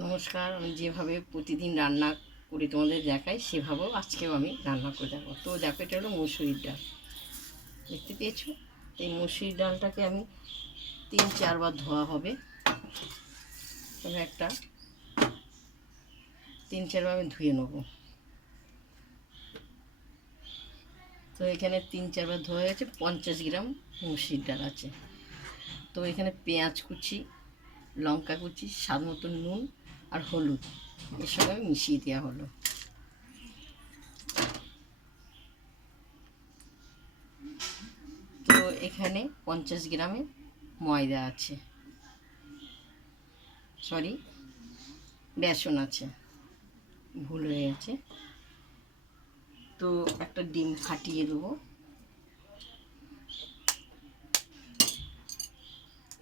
নমস্কার। আমি যেভাবে প্রতিদিন রান্না করে তোমাদের দেখাই সেভাবেও আজকেও আমি রান্না করে দেখাবো। তো দেখো, এটা হলো মসুরির ডাল, দেখতে পেয়েছো? এই মসুরির ডালটাকে আমি 3-4 বার ধোয়া হবে। তবে একটা 3-4 বার আমি ধুয়ে নেবো। তো এখানে 3-4 বার ধোয়া গেছে। 50 গ্রাম মসুরির ডাল আছে। তো এখানে পেঁয়াজ কুচি, লঙ্কা কুচি, স্বাদ মতো নুন আর হলুদ এর সঙ্গে আমি মিশিয়ে দেওয়া হলো। তো এখানে 50 গ্রামের ময়দা আছে, সরি বেসন আছে, ভুল হয়ে গেছে। তো একটা ডিম ফাটিয়ে দেবো।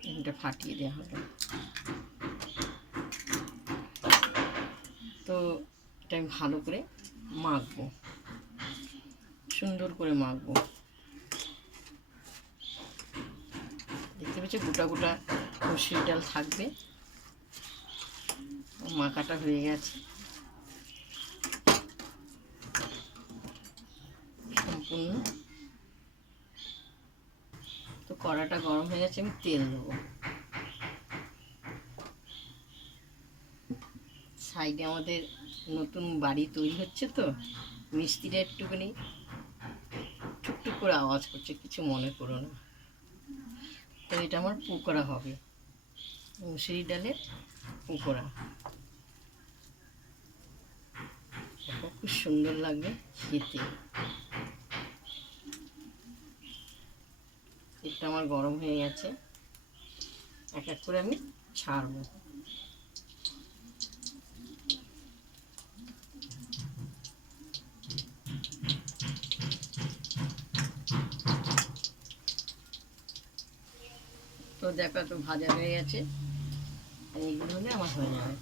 ডিমটা ফাটিয়ে দেওয়া হলো। তো এটা আমি ভালো করে মাখবো, সুন্দর করে মাখবো। দেখতে পাচ্ছি গোটা গোটা মসুরির ডাল থাকবে। মাখাটা হয়ে গেছে সম্পূর্ণ। তো কড়াটা গরম হয়ে গেছে, আমি তেল দেবো। সাইডে আমাদের নতুন বাড়ি তৈরি হচ্ছে, তো মিস্ত্রিরা একটুখানি টুকটুক করে আওয়াজ করছে, কিছু মনে করো না। তো এটা আমার পকোড়া হবে, মসুরি ডালের পকোড়া। খুব সুন্দর লাগবে খেতে। এটা আমার গরম হয়ে গেছে, এক এক করে আমি ছাড়বো। তো দেখো, তো ভাজা হয়ে গেছে। এইগুলো হলে আমার হয়ে যাবে।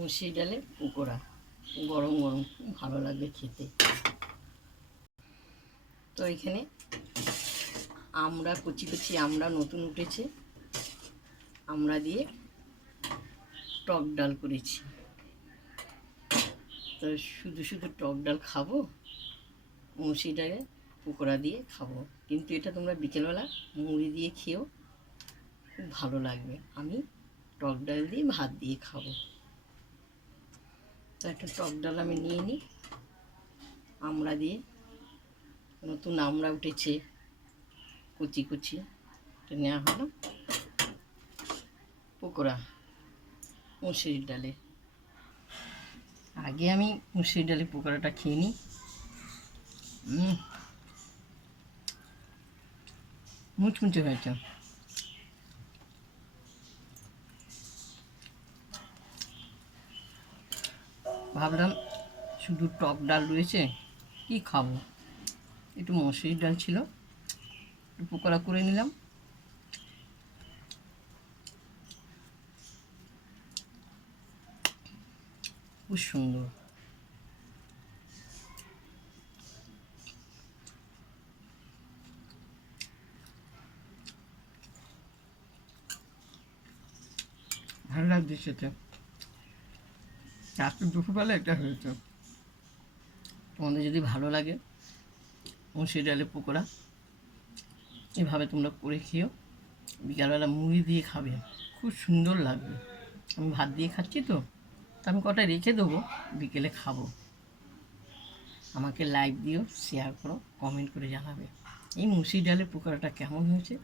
মসুরি ডালের পকোড়া গরম গরম খুব ভালো লাগবে খেতে। তো এখানে আমরা কচি কচি আমরা নতুন উঠেছে, আমরা দিয়ে টক ডাল করেছি। তো শুধু শুধু টক ডাল খাবো, মসুরি ডালে পকোড়া দিয়ে খাবো। কিন্তু এটা তোমরা বিকেলবেলা মুড়ি দিয়ে খেয়েও খুব ভালো লাগবে। আমি টক ডাল দিয়ে ভাত দিয়ে খাবো। তো একটা টক ডাল আমি নিয়ে নিই, আমরা দিয়ে, নতুন আমরা উঠেছে কুচি কুচি, এটা নেওয়া হলো। পকোড়া মসুরির ডালে, আগে আমি মসুরির ডালে পকোড়াটা খেয়ে নিই। মুচমুচে হয়েছে। ভাবলাম শুধু টক ডাল রয়েছে, কি খাবো, একটু মসুরির ডাল ছিল, একটু পকোড়া করে নিলাম। খুব সুন্দর। ভালো লাগছে খেতে। আজকে দুপুরবেলা এটা হয়েছে। তোমাদের যদি ভালো লাগে মসুরি ডালের পকোড়া, এভাবে তোমরা করে খেও। বিকালবেলা মুড়ি দিয়ে খাবে, খুব সুন্দর লাগবে। আমি ভাত দিয়ে খাচ্ছি, তো আমি কটা রেখে দেবো, বিকেলে খাবো। আমাকে লাইক দিও, শেয়ার করো, কমেন্ট করে জানাবে এই মসুরি ডালের পকোড়াটা কেমন হয়েছে,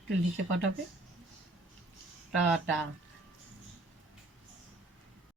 একটু লিখে পাঠাবে। টাটা।